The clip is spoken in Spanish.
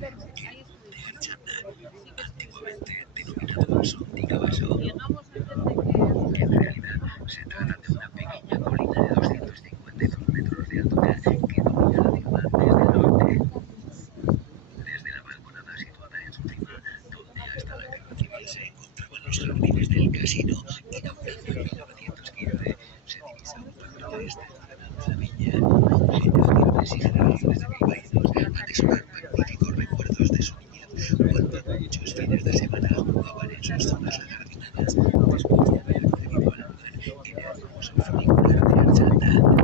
de Archanda, antiguamente denominado Bolsón de Cabaso. En realidad se trata de una pequeña colina de 252 metros de altura que domina la ciudad desde el norte. Desde la balconada situada en su cima, donde hasta la guerra civil se encontraban los jardines del casino, inaugurado en 1915, se divisa un panorama excepcional de la villa. Generaciones y generaciones de bilbaínos atesoran magníficos recuerdos de su niñez, cuando muchos fines de semana jugaban en sus zonas ajardinadas, después de haber accedido al lugar en el famoso funicular de Archanda.